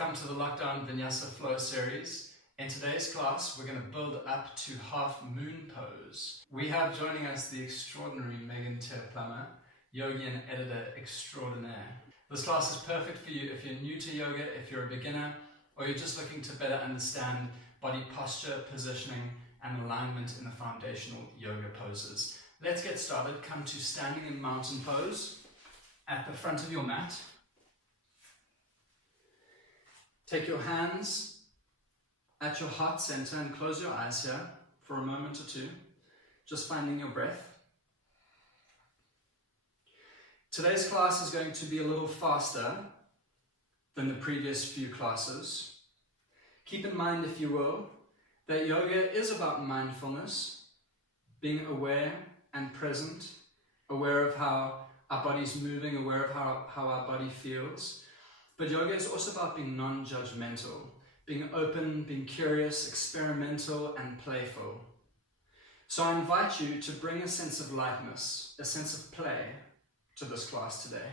Welcome to the Lockdown VINYASA FLOW series. In today's class, we're going to build up to half moon pose. We have joining us the extraordinary Megan Plummer, yogi and editor extraordinaire. This class is perfect for you if you're new to yoga, if you're a beginner, or you're just looking to better understand body posture, positioning, and alignment in the foundational yoga poses. Let's get started. Come to standing in mountain pose at the front of your mat. Take your hands at your heart center and close your eyes here for a moment or two, just finding your breath. Today's class is going to be a little faster than the previous few classes. Keep in mind, if you will, that yoga is about mindfulness, being aware and present, aware of how our body's moving, aware of how our body feels. But yoga is also about being non-judgmental, being open, being curious, experimental, and playful. So I invite you to bring a sense of lightness, a sense of play to this class today.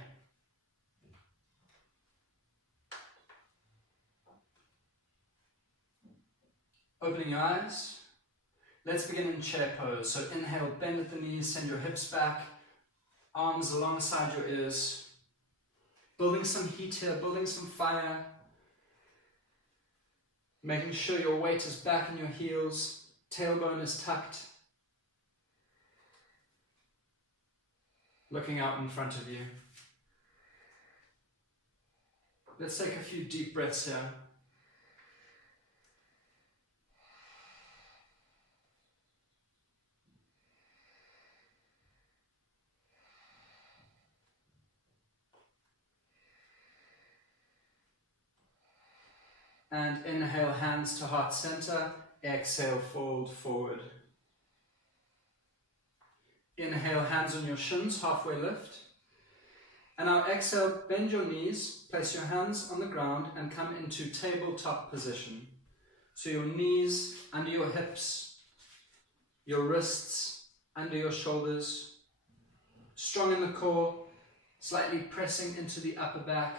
Opening your eyes. Let's begin in chair pose. So inhale, bend at the knees, send your hips back, arms alongside your ears. Building some heat here, building some fire. Making sure your weight is back in your heels, tailbone is tucked. Looking out in front of you. Let's take a few deep breaths here. And inhale, hands to heart center. Exhale, fold forward. Inhale, hands on your shins, halfway lift. And now exhale, bend your knees, place your hands on the ground and come into tabletop position. So your knees under your hips, your wrists under your shoulders, strong in the core, slightly pressing into the upper back.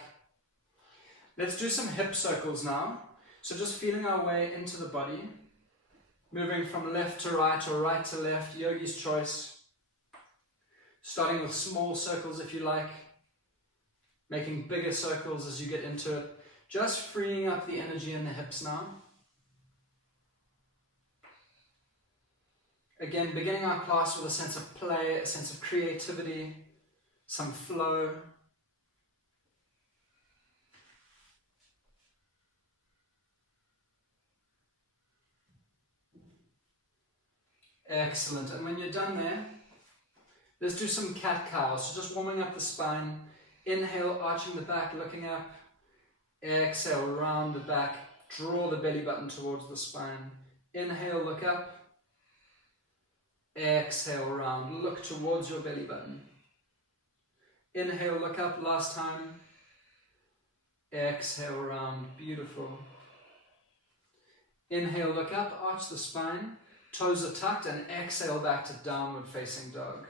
Let's do some hip circles now. So just feeling our way into the body, moving from left to right or right to left, yogi's choice. Starting with small circles if you like, making bigger circles as you get into it. Just freeing up the energy in the hips now. Again, beginning our class with a sense of play, a sense of creativity, some flow. Excellent. And when you're done there, let's do some cat-cow. So just warming up the spine. Inhale, arching the back, looking up. Exhale, round the back. Draw the belly button towards the spine. Inhale, look up. Exhale, round. Look towards your belly button. Inhale, look up. Last time. Exhale, round. Beautiful. Inhale, look up. Arch the spine. Toes are tucked and exhale back to downward facing dog.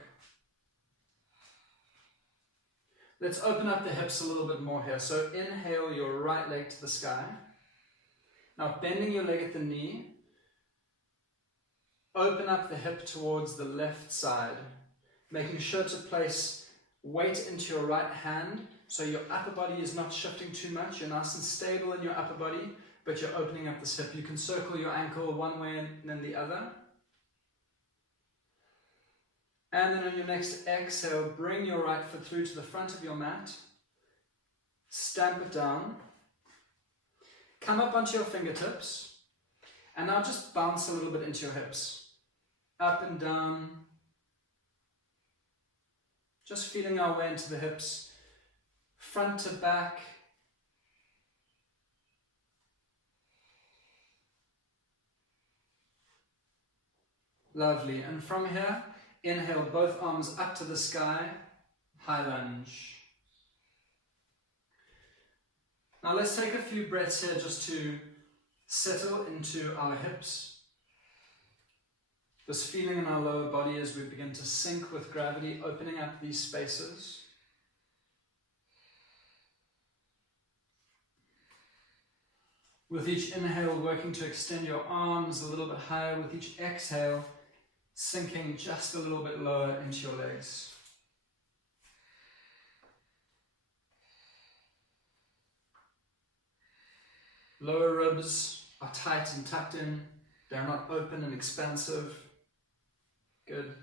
Let's open up the hips a little bit more here. So inhale your right leg to the sky. Now bending your leg at the knee. Open up the hip towards the left side. Making sure to place weight into your right hand so your upper body is not shifting too much. You're nice and stable in your upper body, but you're opening up this hip. You can circle your ankle one way and then the other. And then on your next exhale, bring your right foot through to the front of your mat. Stamp it down. Come up onto your fingertips. And now just bounce a little bit into your hips. Up and down. Just feeling our way into the hips. Front to back. Lovely. And from here, inhale both arms up to the sky, high lunge. Now let's take a few breaths here just to settle into our hips. This feeling in our lower body as we begin to sync with gravity, opening up these spaces. With each inhale, working to extend your arms a little bit higher. With each exhale, sinking just a little bit lower into your legs. Lower ribs are tight and tucked in. They're not open and expansive. Good.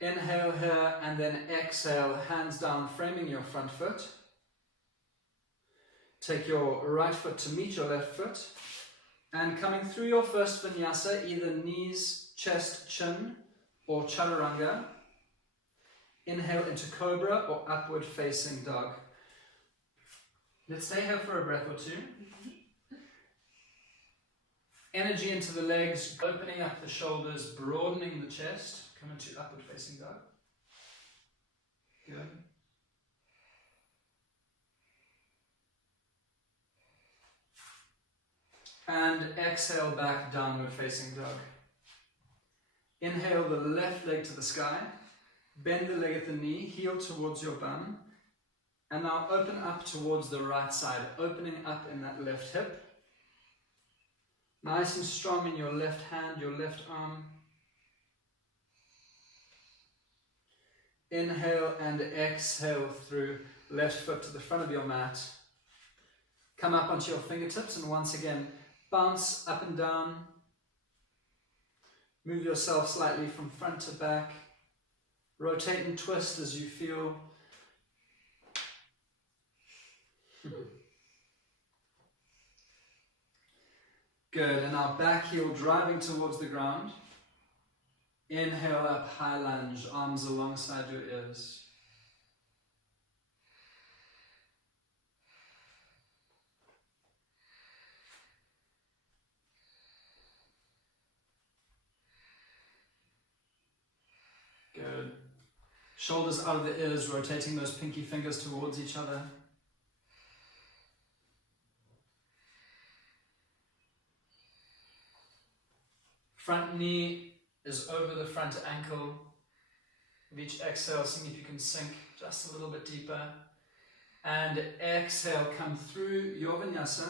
Inhale here and then exhale, hands down, framing your front foot. Take your right foot to meet your left foot. And coming through your first vinyasa, either knees, chest, chin, or chaturanga. Inhale into cobra or upward facing dog. Let's stay here for a breath or two. Energy into the legs, opening up the shoulders, broadening the chest. Come into upward facing dog. Good. And exhale back, downward facing dog. Inhale the left leg to the sky. Bend the leg at the knee, heel towards your bum. And now open up towards the right side, opening up in that left hip. Nice and strong in your left hand, your left arm. Inhale and exhale through left foot to the front of your mat. Come up onto your fingertips and once again, bounce up and down. Move yourself slightly from front to back. Rotate and twist as you feel. Good, and now back heel driving towards the ground. Inhale up, high lunge, arms alongside your ears. Good. Shoulders out of the ears, rotating those pinky fingers towards each other. Front knee is over the front ankle. With each exhale, see if you can sink just a little bit deeper. And exhale, come through your vinyasa.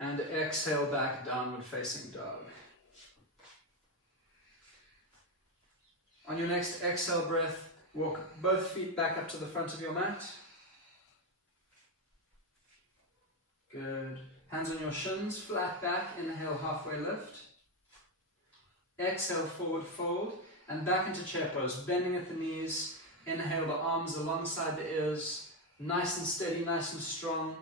And exhale back, downward facing dog. On your next exhale breath, walk both feet back up to the front of your mat. Good. Hands on your shins, flat back, inhale, halfway lift. Exhale, forward fold, and back into chair pose, bending at the knees. Inhale, the arms alongside the ears, nice and steady, nice and strong.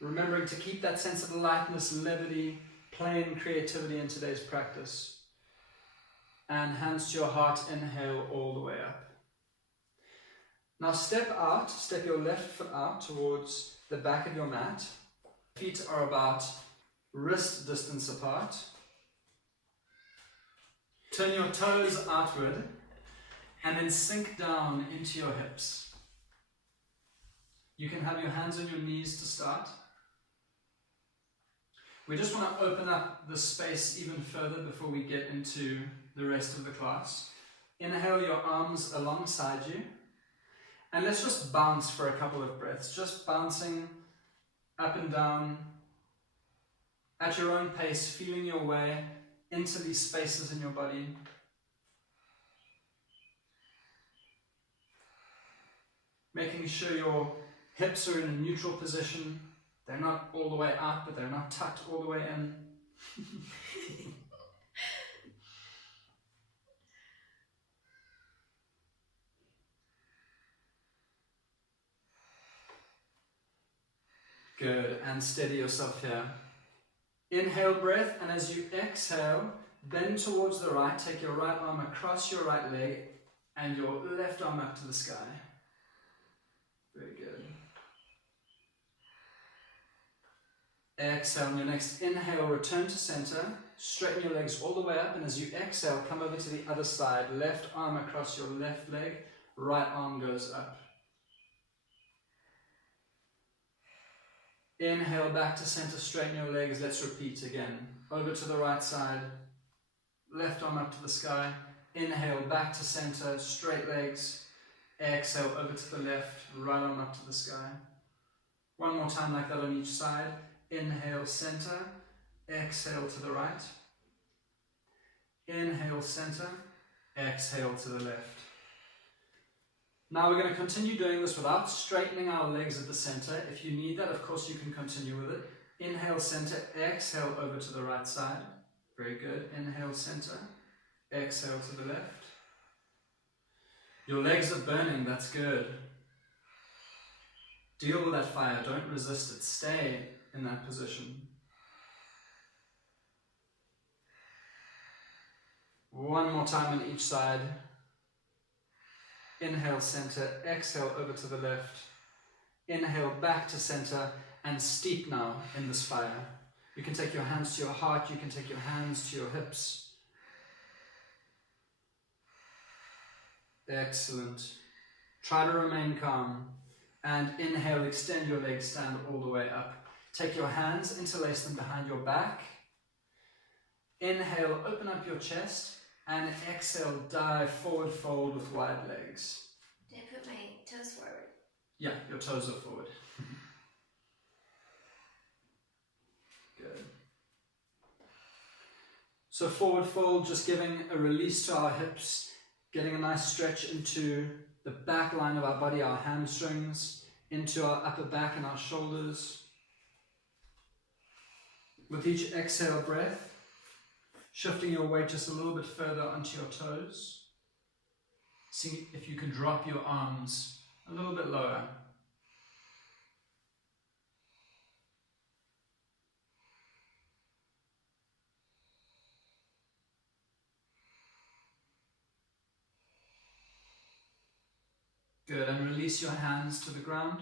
Remembering to keep that sense of lightness, levity, play and creativity in today's practice. And hands to your heart, inhale all the way up. Now step out, step your left foot out towards the back of your mat. Feet are about wrist distance apart. Turn your toes outward and then sink down into your hips. You can have your hands on your knees to start. We just want to open up the space even further before we get into the rest of the class. Inhale your arms alongside you. And let's just bounce for a couple of breaths. Just bouncing up and down at your own pace, feeling your way into these spaces in your body. Making sure your hips are in a neutral position. They're not all the way out, but they're not tucked all the way in. Good, and steady yourself here. Inhale breath, and as you exhale, bend towards the right, take your right arm across your right leg, and your left arm up to the sky. Very good. Exhale, on your next inhale, return to center, straighten your legs all the way up, and as you exhale, come over to the other side, left arm across your left leg, right arm goes up. Inhale back to center, straighten your legs, let's repeat again. Over to the right side, left arm up to the sky. Inhale, back to center, straight legs. Exhale, over to the left, right arm up to the sky. One more time like that on each side. Inhale, center. Exhale to the right. Inhale, center. Exhale to the left. Now we're going to continue doing this without straightening our legs at the center. If you need that, of course, you can continue with it. Inhale, center. Exhale, over to the right side. Very good. Inhale, center. Exhale to the left. Your legs are burning. That's good. Deal with that fire. Don't resist it. Stay in that position. One more time on each side. Inhale, center. Exhale, over to the left. Inhale, back to center. And steep now in this fire. You can take your hands to your heart. You can take your hands to your hips. Excellent. Try to remain calm. And inhale, extend your legs, stand all the way up. Take your hands, interlace them behind your back. Inhale, open up your chest. And exhale, dive forward fold with wide legs. Did I put my toes forward? Yeah, your toes are forward. Good. So forward fold, just giving a release to our hips, getting a nice stretch into the back line of our body, our hamstrings, into our upper back and our shoulders. With each exhale breath, shifting your weight just a little bit further onto your toes. See if you can drop your arms a little bit lower. Good, and release your hands to the ground.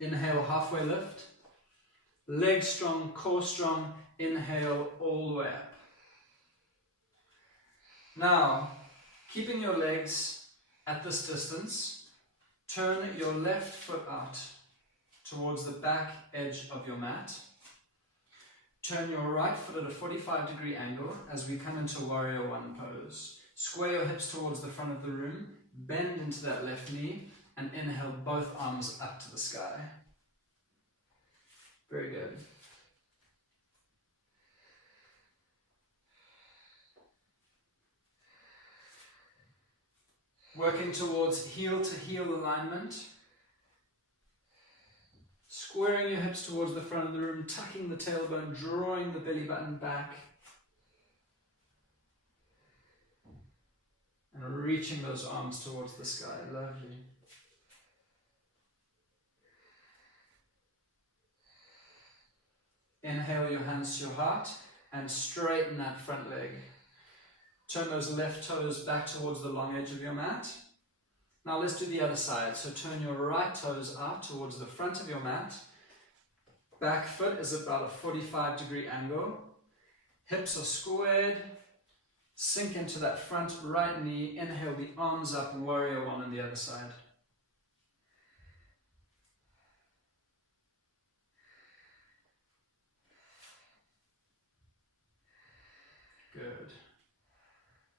Inhale, halfway lift. Legs strong, core strong. Inhale all the way up. Now, keeping your legs at this distance, turn your left foot out towards the back edge of your mat. Turn your right foot at a 45-degree angle as we come into Warrior One pose. Square your hips towards the front of the room, bend into that left knee, and inhale both arms up to the sky. Very good. Working towards heel to heel alignment. Squaring your hips towards the front of the room, tucking the tailbone, drawing the belly button back. And reaching those arms towards the sky. Lovely. Inhale your hands to your heart and straighten that front leg. Turn those left toes back towards the long edge of your mat. Now let's do the other side. So turn your right toes out towards the front of your mat. Back foot is about a 45-degree angle. Hips are squared. Sink into that front right knee. Inhale the arms up and Warrior One on the other side. Good.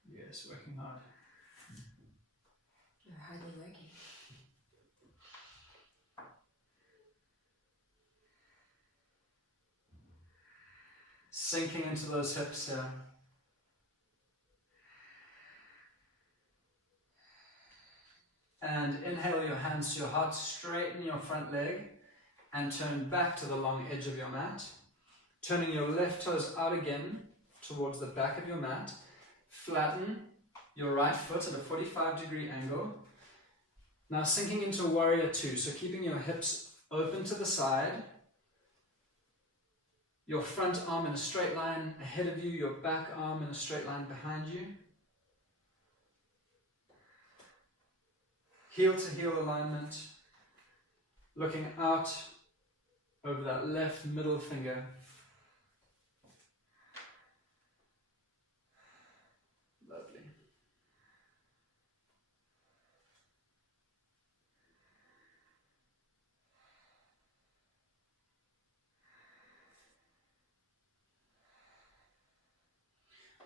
Yes, working hard. You're hardly working. Sinking into those hips here. And inhale your hands to your heart, straighten your front leg and turn back to the long edge of your mat. Turning your left toes out again towards the back of your mat. Flatten your right foot at a 45-degree angle. Now sinking into Warrior Two, so keeping your hips open to the side. Your front arm in a straight line ahead of you, your back arm in a straight line behind you. Heel to heel alignment, looking out over that left middle finger. Lovely.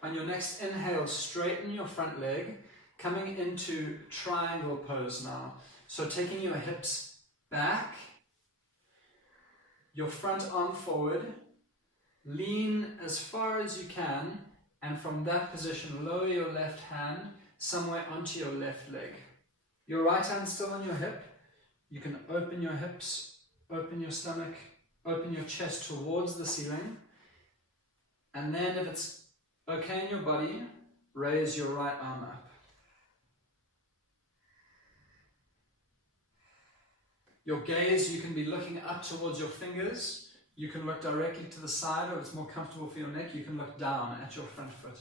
On your next inhale, straighten your front leg, coming into triangle pose now. So taking your hips back, your front arm forward, lean as far as you can, and from that position, lower your left hand somewhere onto your left leg. Your right hand still on your hip. You can open your hips, open your stomach, open your chest towards the ceiling. And then if it's okay in your body, raise your right arm up. Your gaze, you can be looking up towards your fingers. You can look directly to the side, or if it's more comfortable for your neck, you can look down at your front foot.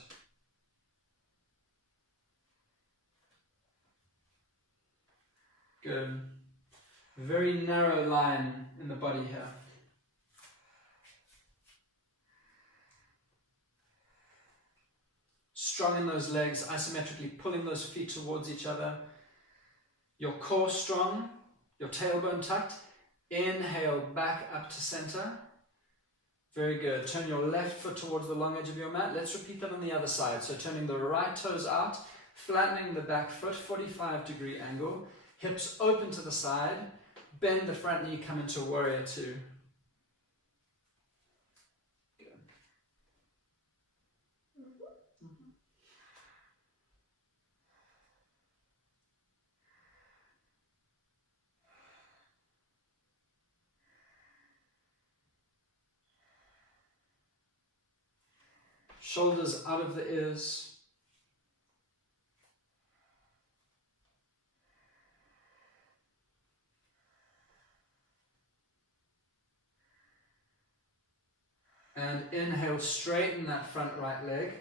Good. Very narrow line in the body here. Strong in those legs, isometrically pulling those feet towards each other. Your core strong, your tailbone tucked. Inhale, back up to center. Very good. Turn your left foot towards the long edge of your mat. Let's repeat that on the other side. So turning the right toes out, flattening the back foot, 45-degree angle. Hips open to the side. Bend the front knee, come into warrior two. Good. Shoulders out of the ears. And inhale, straighten that front right leg.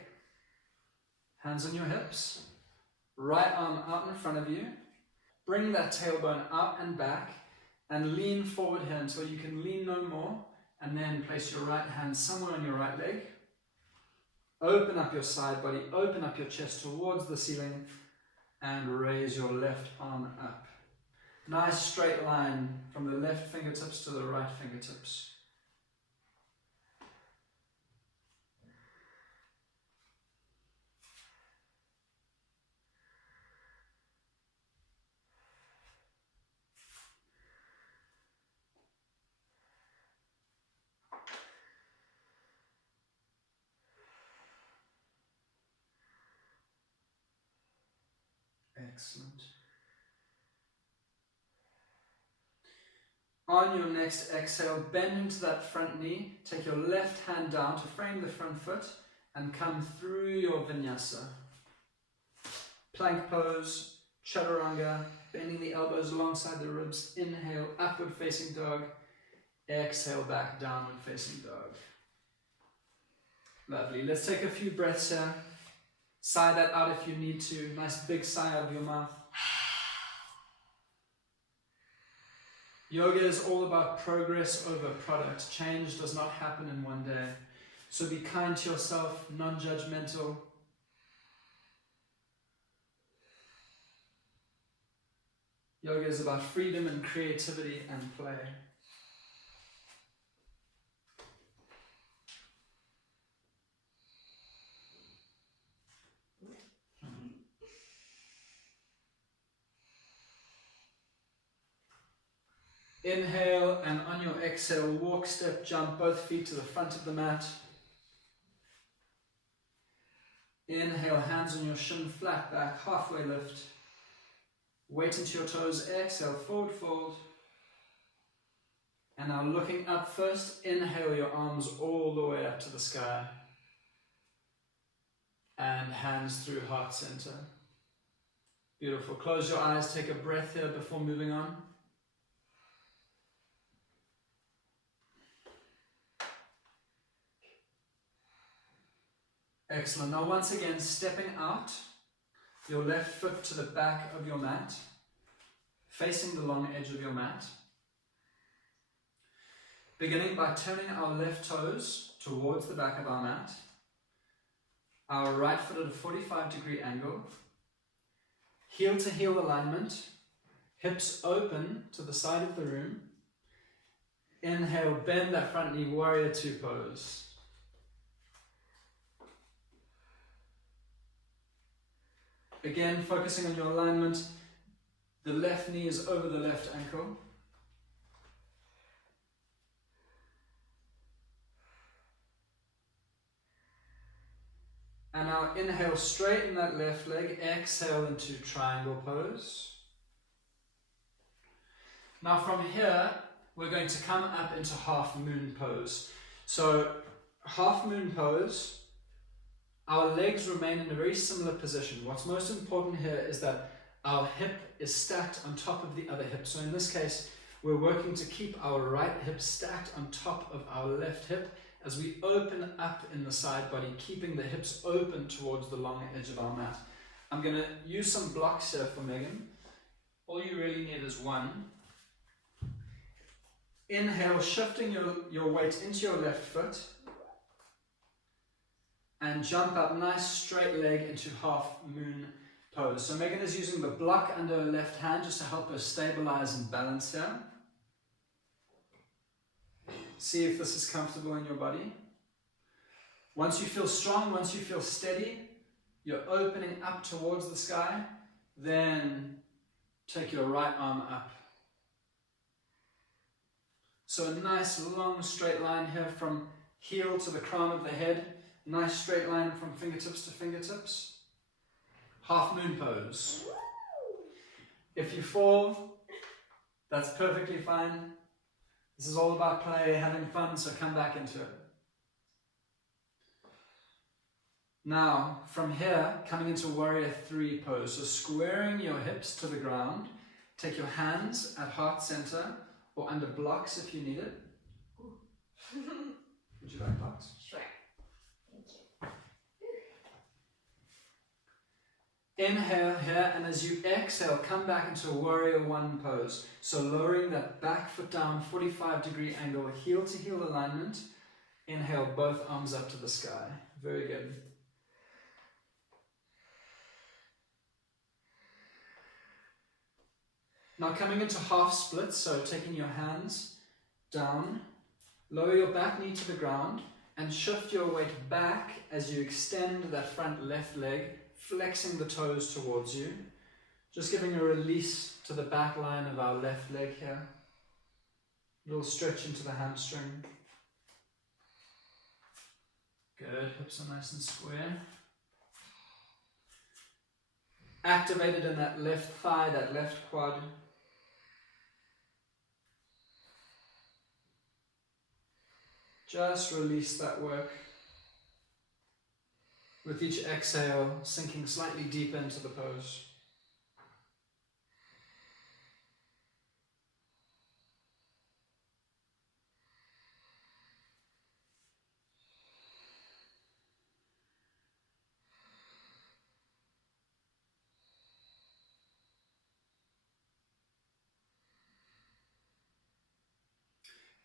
Hands on your hips. Right arm out in front of you. Bring that tailbone up and back and lean forward here until you can lean no more, and then place your right hand somewhere on your right leg. Open up your side body, open up your chest towards the ceiling, and raise your left arm up. Nice straight line from the left fingertips to the right fingertips. Excellent. On your next exhale, bend into that front knee. Take your left hand down to frame the front foot and come through your vinyasa. Plank pose, chaturanga, bending the elbows alongside the ribs. Inhale, upward facing dog. Exhale, back, downward facing dog. Lovely. Let's take a few breaths here. Sigh that out if you need to. Nice big sigh out of your mouth. Yoga is all about progress over product. Change does not happen in one day. So be kind to yourself, non-judgmental. Yoga is about freedom and creativity and play. Inhale, and on your exhale, walk, step, jump, both feet to the front of the mat. Inhale, hands on your shin, flat back, halfway lift. Weight into your toes, exhale, forward fold. And now looking up first, inhale your arms all the way up to the sky. And hands through heart center. Beautiful. Close your eyes, take a breath here before moving on. Excellent. Now once again, stepping out, your left foot to the back of your mat, facing the long edge of your mat. Beginning by turning our left toes towards the back of our mat, our right foot at a 45-degree angle, heel to heel alignment, hips open to the side of the room. Inhale, bend that front knee, warrior two pose. Again, focusing on your alignment. The left knee is over the left ankle. And now inhale, straighten that left leg. Exhale into triangle pose. Now from here, we're going to come up into half moon pose. So half moon pose, our legs remain in a very similar position. What's most important here is that our hip is stacked on top of the other hip. So in this case, we're working to keep our right hip stacked on top of our left hip as we open up in the side body, keeping the hips open towards the long edge of our mat. I'm going to use some blocks here for Megan. All you really need is one. Inhale, shifting your weight into your left foot. And jump up, nice straight leg into half moon pose. So Megan is using the block under her left hand just to help her stabilize and balance here. See if this is comfortable in your body. Once you feel strong, once you feel steady, you're opening up towards the sky, then take your right arm up. So a nice long straight line here from heel to the crown of the head. Nice straight line from fingertips to fingertips. Half moon pose. If you fall, that's perfectly fine. This is all about play, having fun, so come back into it. Now, from here, coming into warrior 3 pose. So squaring your hips to the ground. Take your hands at heart center or under blocks if you need it. Would you like blocks? Sure. Thank you. Inhale here, and as you exhale, come back into a warrior 1 pose. So lowering that back foot down, 45-degree angle, heel to heel alignment. Inhale, both arms up to the sky. Very good. Now coming into half splits, so taking your hands down, lower your back knee to the ground, and shift your weight back as you extend that front left leg, flexing the toes towards you. Just giving a release to the back line of our left leg here. A little stretch into the hamstring. Good, hips are nice and square. Activated in that left thigh, that left quad. Just release that work. With each exhale, sinking slightly deeper into the pose.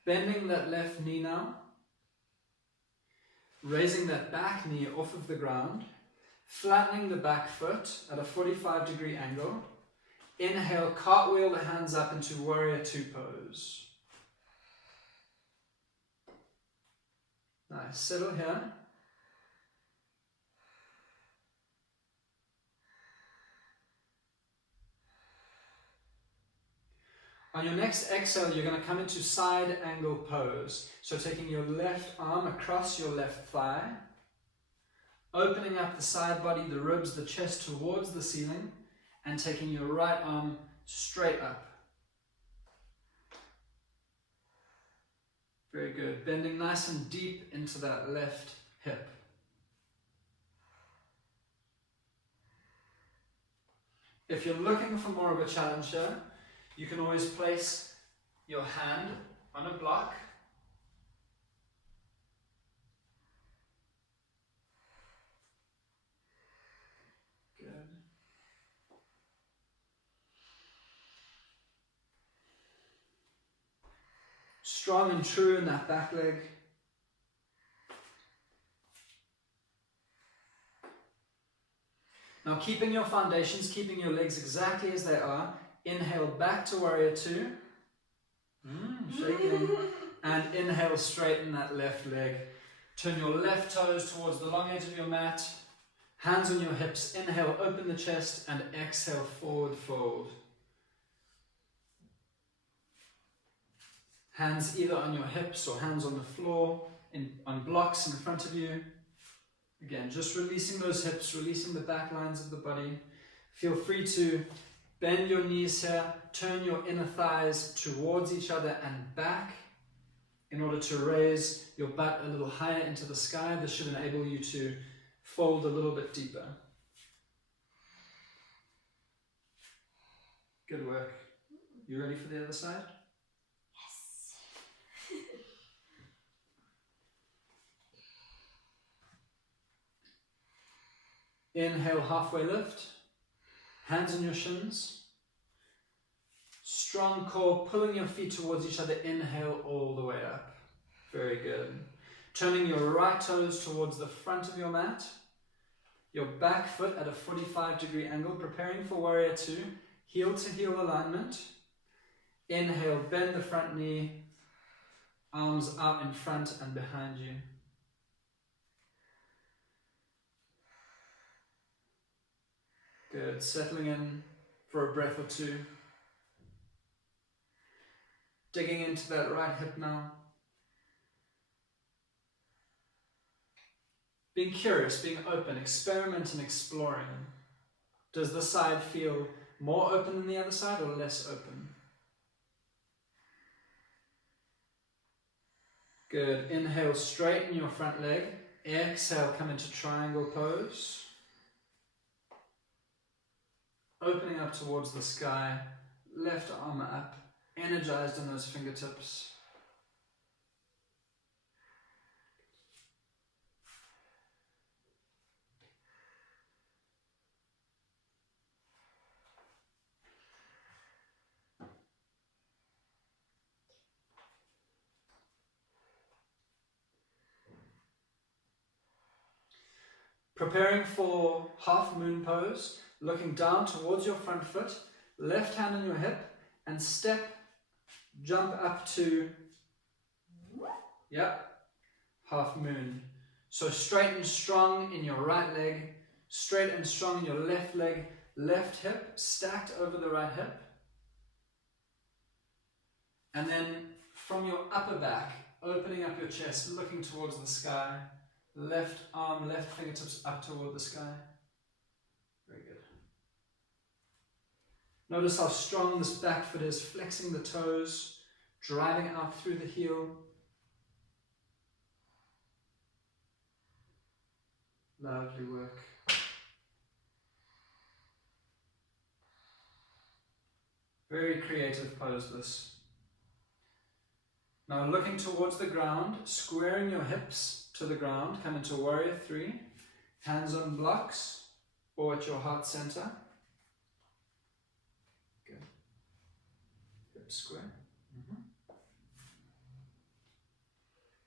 Bending that left knee now. Raising that back knee off of the ground, flattening the back foot at a 45-degree angle. Inhale, cartwheel the hands up into warrior 2 pose. Nice, settle here. On your next exhale, you're going to come into side angle pose. So taking your left arm across your left thigh, opening up the side body, the ribs, the chest towards the ceiling, and taking your right arm straight up. Very good. Bending nice and deep into that left hip. If you're looking for more of a challenge here, you can always place your hand on a block. Good. Strong and true in that back leg. Now keeping your foundations, keeping your legs exactly as they are. Inhale back to warrior 2. Shaking. And inhale, straighten that left leg. Turn your left toes towards the long edge of your mat. Hands on your hips, inhale, open the chest, and exhale, forward fold. Hands either on your hips or hands on the floor, on blocks in front of you. Again, just releasing those hips, releasing the back lines of the body. Feel free to bend your knees here, turn your inner thighs towards each other and back in order to raise your butt a little higher into the sky. This should enable you to fold a little bit deeper. Good work. You ready for the other side? Inhale, halfway lift. Hands on your shins. Strong core, pulling your feet towards each other. Inhale all the way up. Very good. Turning your right toes towards the front of your mat. Your back foot at a 45-degree angle, preparing for warrior two. Heel to heel alignment. Inhale, bend the front knee. Arms out in front and behind you. Good. Settling in for a breath or two. Digging into that right hip now. Being curious, being open, experiment and exploring. Does this side feel more open than the other side or less open? Good. Inhale, straighten your front leg. Exhale, come into triangle pose. Opening up towards the sky, left arm up, energized in those fingertips. Preparing for half moon pose, looking down towards your front foot, left hand on your hip, and step, jump up to, half moon. So straight and strong in your right leg, straight and strong in your left leg, left hip stacked over the right hip. And then from your upper back, opening up your chest, looking towards the sky, left arm, left fingertips up toward the sky. Very good. Notice how strong this back foot is, flexing the toes, driving out through the heel. Lovely work. Very creative pose this. Now looking towards the ground, squaring your hips to the ground, come into warrior three, hands on blocks or at your heart center. Good. Hips square.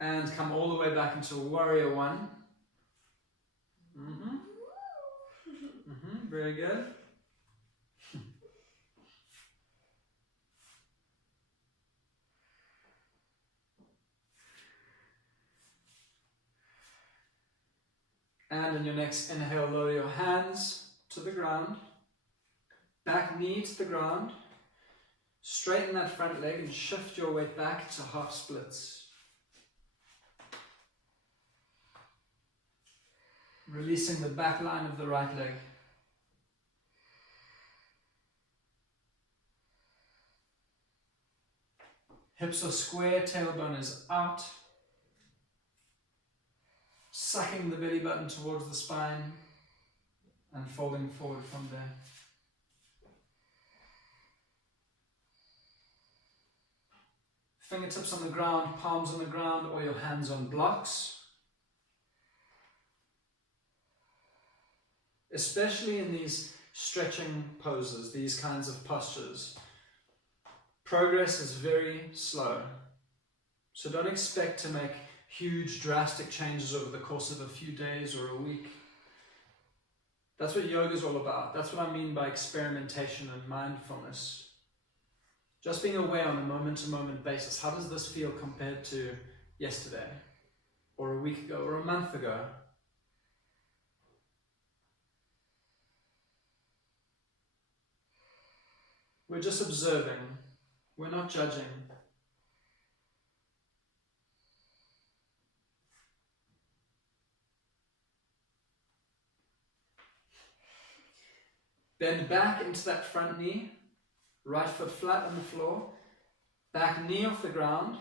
And come all the way back into warrior one. Very good. And in your next inhale, lower your hands to the ground. Back knee to the ground. Straighten that front leg and shift your weight back to half splits. Releasing the back line of the right leg. Hips are square, tailbone is out. Sucking the belly button towards the spine and folding forward from there. Fingertips on the ground, palms on the ground, or your hands on blocks. Especially in these stretching poses, these kinds of postures, progress is very slow. So don't expect to make huge drastic changes over the course of a few days or a week. That's what yoga is all about. That's what I mean by experimentation and mindfulness. Just being aware on a moment-to-moment basis. How does this feel compared to yesterday or a week ago or a month ago? We're just observing. We're not judging. Bend back into that front knee. Right foot flat on the floor. Back knee off the ground.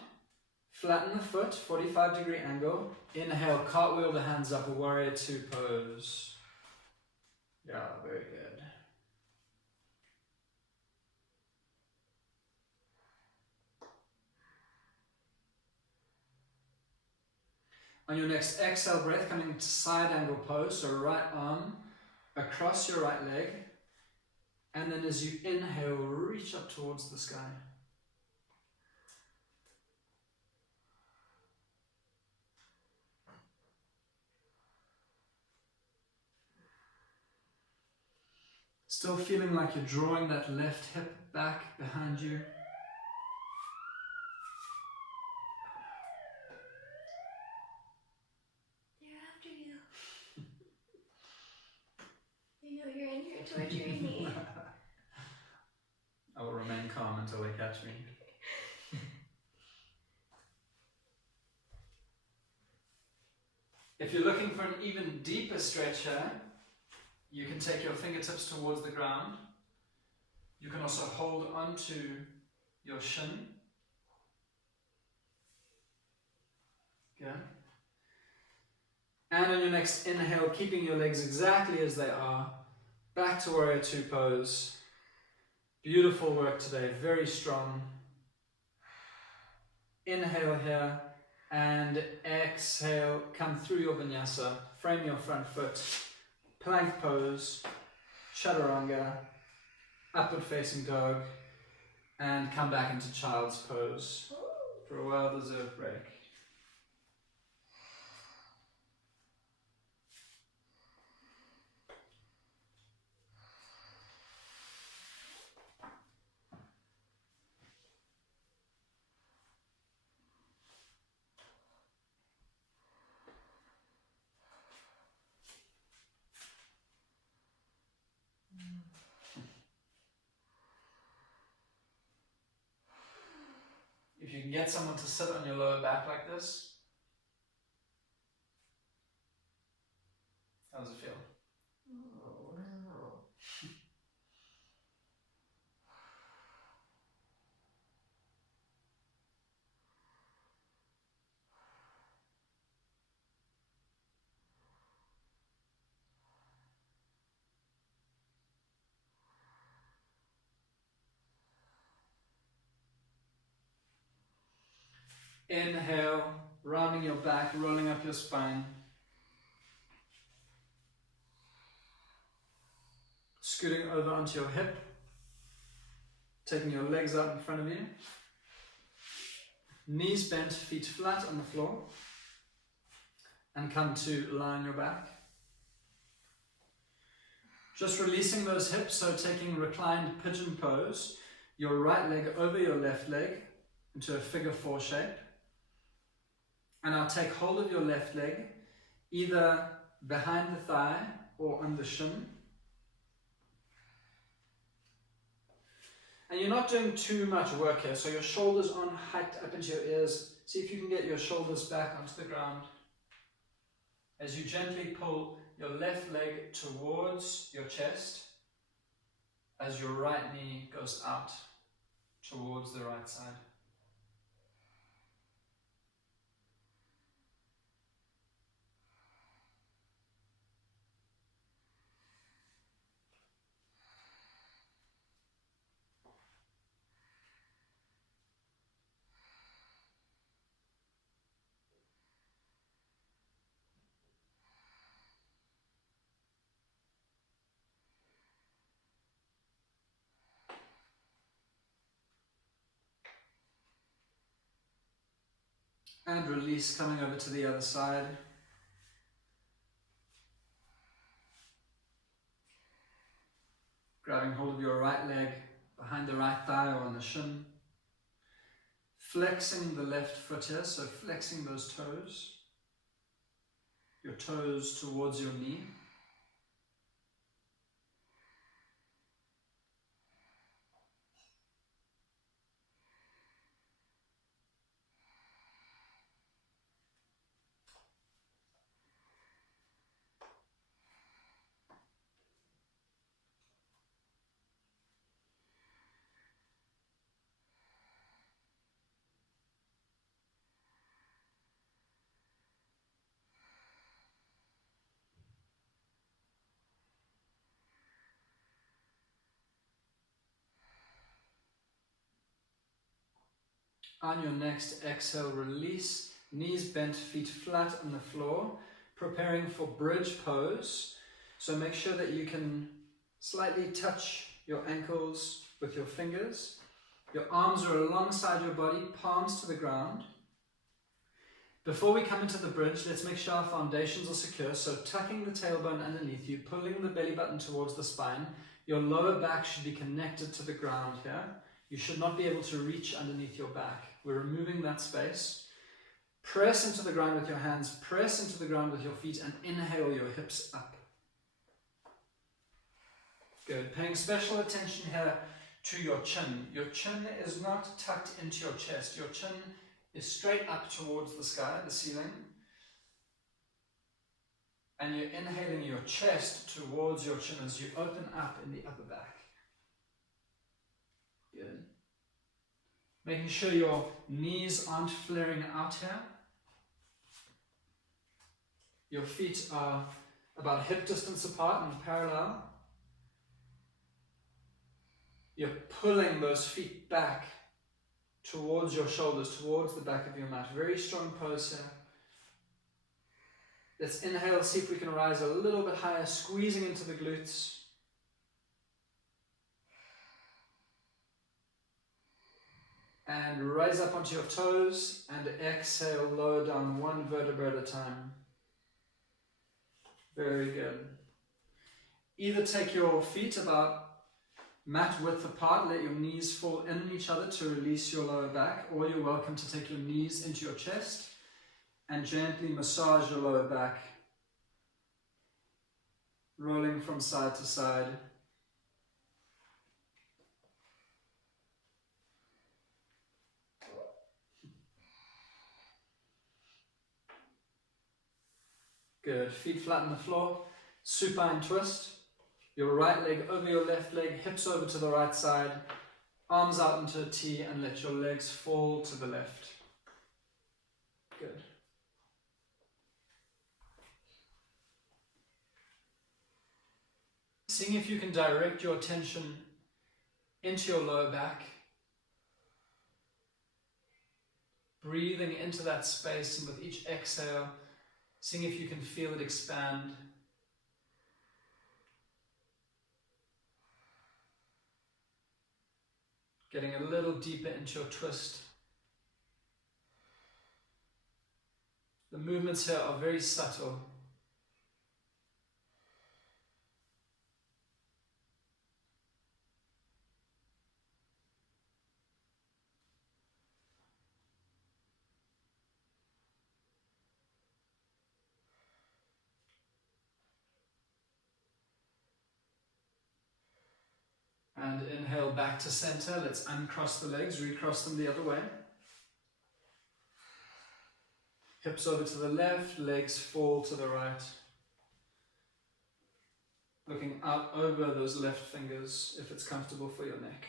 Flatten the foot, 45-degree angle. Inhale, cartwheel the hands up, a warrior two pose. Yeah, very good. On your next exhale breath, coming to side angle pose, so right arm across your right leg. And then as you inhale, reach up towards the sky. Still feeling like you're drawing that left hip back behind you. They're after you. They know you're in here torturing me. I will remain calm until they catch me. If you're looking for an even deeper stretch here, you can take your fingertips towards the ground. You can also hold onto your shin. Good. And on your next inhale, keeping your legs exactly as they are, back to warrior two pose. Beautiful work today, very strong. Inhale here and exhale, come through your vinyasa, frame your front foot, plank pose, chaturanga, upward facing dog, and come back into child's pose for a well-deserved break. If you can get someone to sit on your lower back like this, how does it feel? Oh, wow. Inhale, rounding your back, rolling up your spine. Scooting over onto your hip. Taking your legs out in front of you. Knees bent, feet flat on the floor. And come to lie on your back. Just releasing those hips, so taking reclined pigeon pose. Your right leg over your left leg into a figure four shape. And now take hold of your left leg, either behind the thigh or on the shin. And you're not doing too much work here, so your shoulders aren't hiked up into your ears. See if you can get your shoulders back onto the ground. As you gently pull your left leg towards your chest, as your right knee goes out towards the right side. And release, coming over to the other side. Grabbing hold of your right leg behind the right thigh or on the shin. Flexing the left foot here, so flexing those toes. Your toes towards your knee. On your next exhale, release. Knees bent, feet flat on the floor. Preparing for bridge pose. So make sure that you can slightly touch your ankles with your fingers. Your arms are alongside your body, palms to the ground. Before we come into the bridge, let's make sure our foundations are secure. So tucking the tailbone underneath you, pulling the belly button towards the spine. Your lower back should be connected to the ground here. You should not be able to reach underneath your back. We're removing that space. Press into the ground with your hands, press into the ground with your feet, and inhale your hips up. Good. Paying special attention here to your chin. Your chin is not tucked into your chest. Your chin is straight up towards the sky, the ceiling. And you're inhaling your chest towards your chin as you open up in the upper back. Good. Making sure your knees aren't flaring out here. Your feet are about hip distance apart and parallel. You're pulling those feet back towards your shoulders, towards the back of your mat. Very strong pose here. Let's inhale, see if we can rise a little bit higher, squeezing into the glutes. And rise up onto your toes and exhale, lower down one vertebra at a time. Very good. Either take your feet about mat width apart, let your knees fall in each other to release your lower back, or you're welcome to take your knees into your chest and gently massage your lower back, rolling from side to side. Good. Feet flat on the floor, supine twist. Your right leg over your left leg, hips over to the right side, arms out into a T, and let your legs fall to the left. Good. Seeing if you can direct your attention into your lower back. Breathing into that space, and with each exhale, seeing if you can feel it expand. Getting a little deeper into your twist. The movements here are very subtle. And inhale back to center. Let's uncross the legs, recross them the other way. Hips over to the left, legs fall to the right. Looking out over those left fingers if it's comfortable for your neck.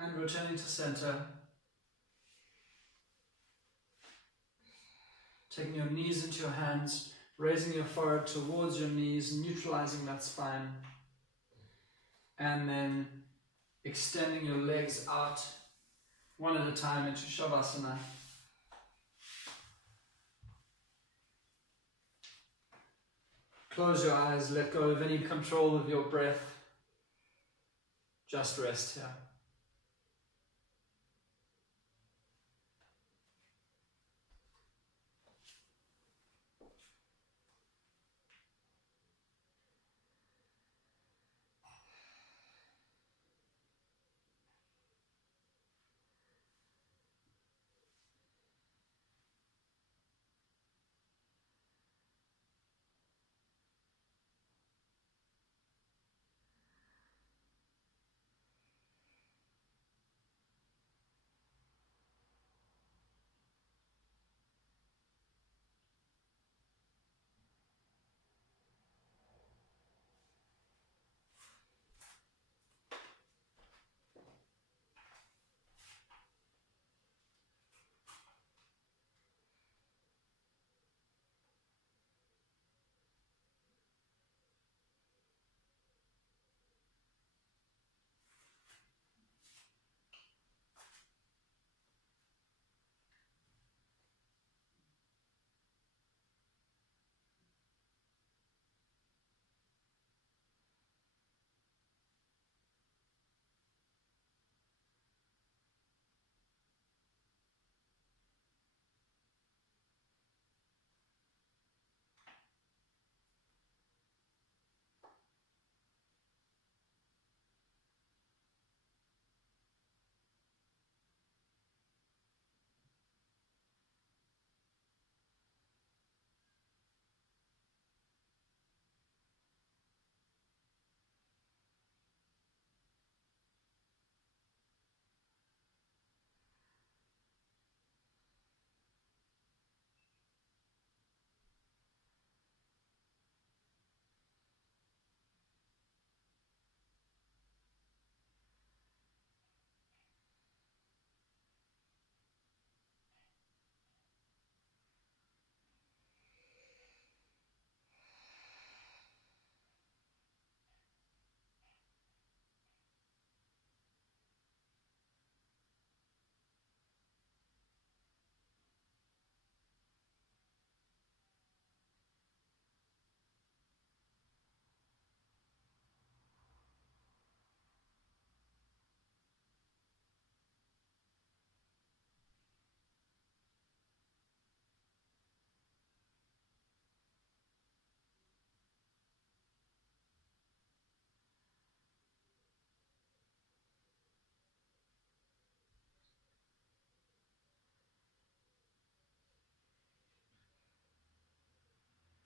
And returning to center. Taking your knees into your hands, raising your forehead towards your knees, neutralizing that spine. And then extending your legs out one at a time into Shavasana. Close your eyes, let go of any control of your breath. Just rest here.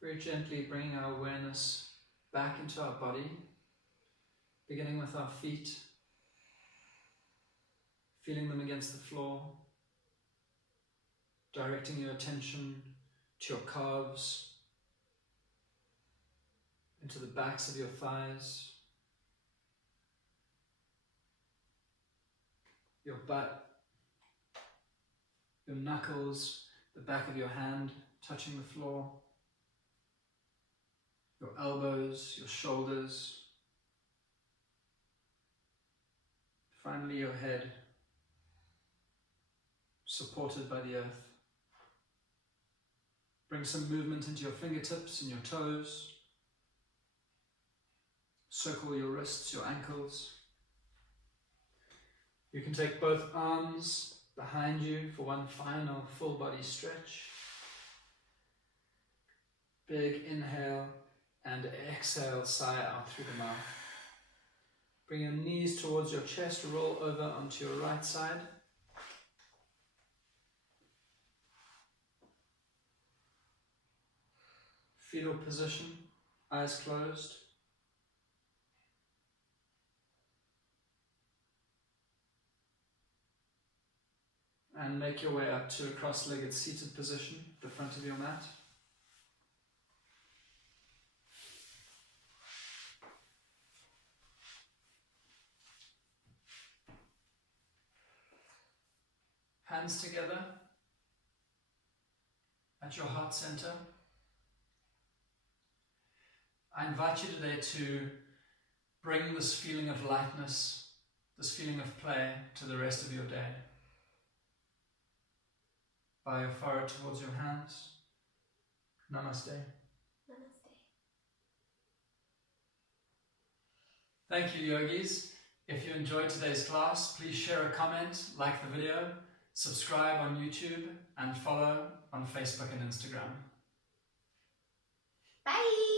Very gently bringing our awareness back into our body, beginning with our feet, feeling them against the floor, directing your attention to your calves, into the backs of your thighs, your butt, your knuckles, the back of your hand touching the floor, your elbows, your shoulders, finally your head, supported by the earth. Bring some movement into your fingertips and your toes. Circle your wrists, your ankles. You can take both arms behind you for one final full body stretch. Big inhale and exhale, sigh out through the mouth. Bring your knees towards your chest, roll over onto your right side. Fetal position, eyes closed. And make your way up to a cross-legged seated position, the front of your mat. Hands together at your heart center. I invite you today to bring this feeling of lightness, this feeling of play to the rest of your day. Bow your forehead towards your hands. Namaste. Namaste. Thank you, yogis. If you enjoyed today's class, please share a comment, like the video, subscribe on YouTube, and follow on Facebook and Instagram. Bye!